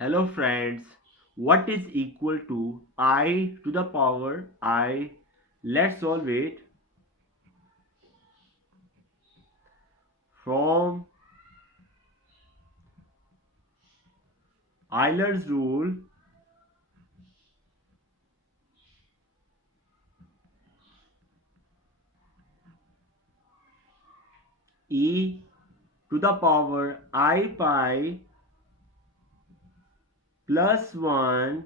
Hello friends, what is equal to I to the power I? Let's solve it from Euler's rule. E to the power I pi plus 1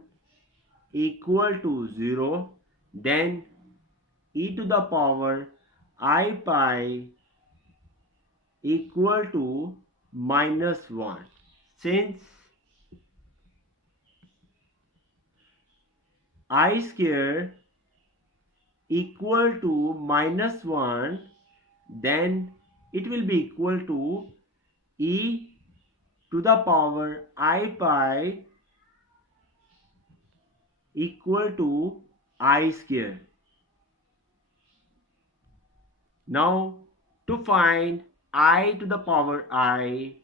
equal to 0, then e to the power I pi equal to minus 1. Since I square equal to minus 1, then it will be equal to e to the power I pi equal to I square. Now to find I to the power I,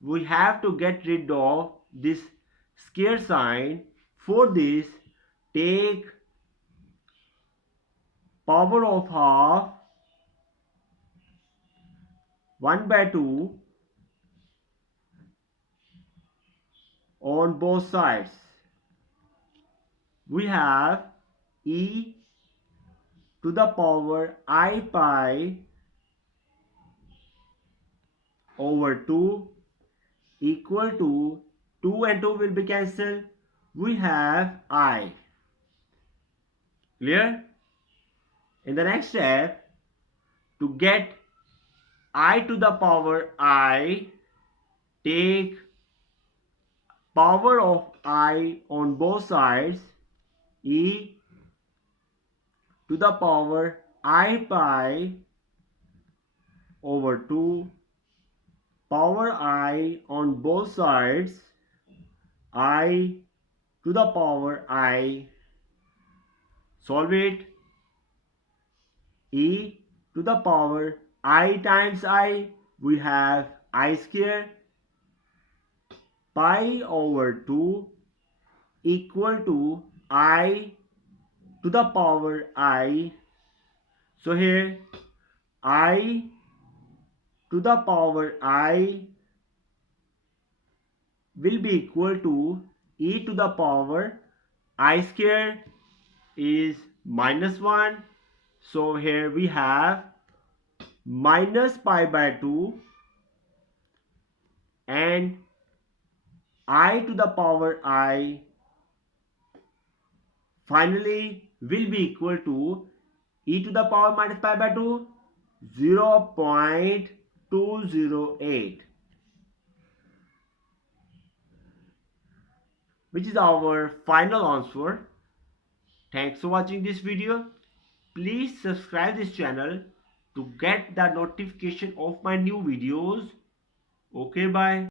we have to get rid of this square sign. For this, take power of half 1 by 2 on both sides. We have e to the power I pi over 2 equal to 2 and 2 will be cancelled. We have I. Clear? In the next step, to get I to the power I, take power of I on both sides, e to the power I pi over 2, power I on both sides, I to the power I. Solve it. E to the power I times I, we have I square pi over 2 equal to I to the power I. So here I to the power I will be equal to e to the power I square is minus 1. So here we have minus pi by 2 and I to the power I finally will be equal to e to the power minus pi by 2, 0.208, which is our final answer. Thanks for watching this video. Please subscribe this channel to get the notification of my new videos. Okay, bye.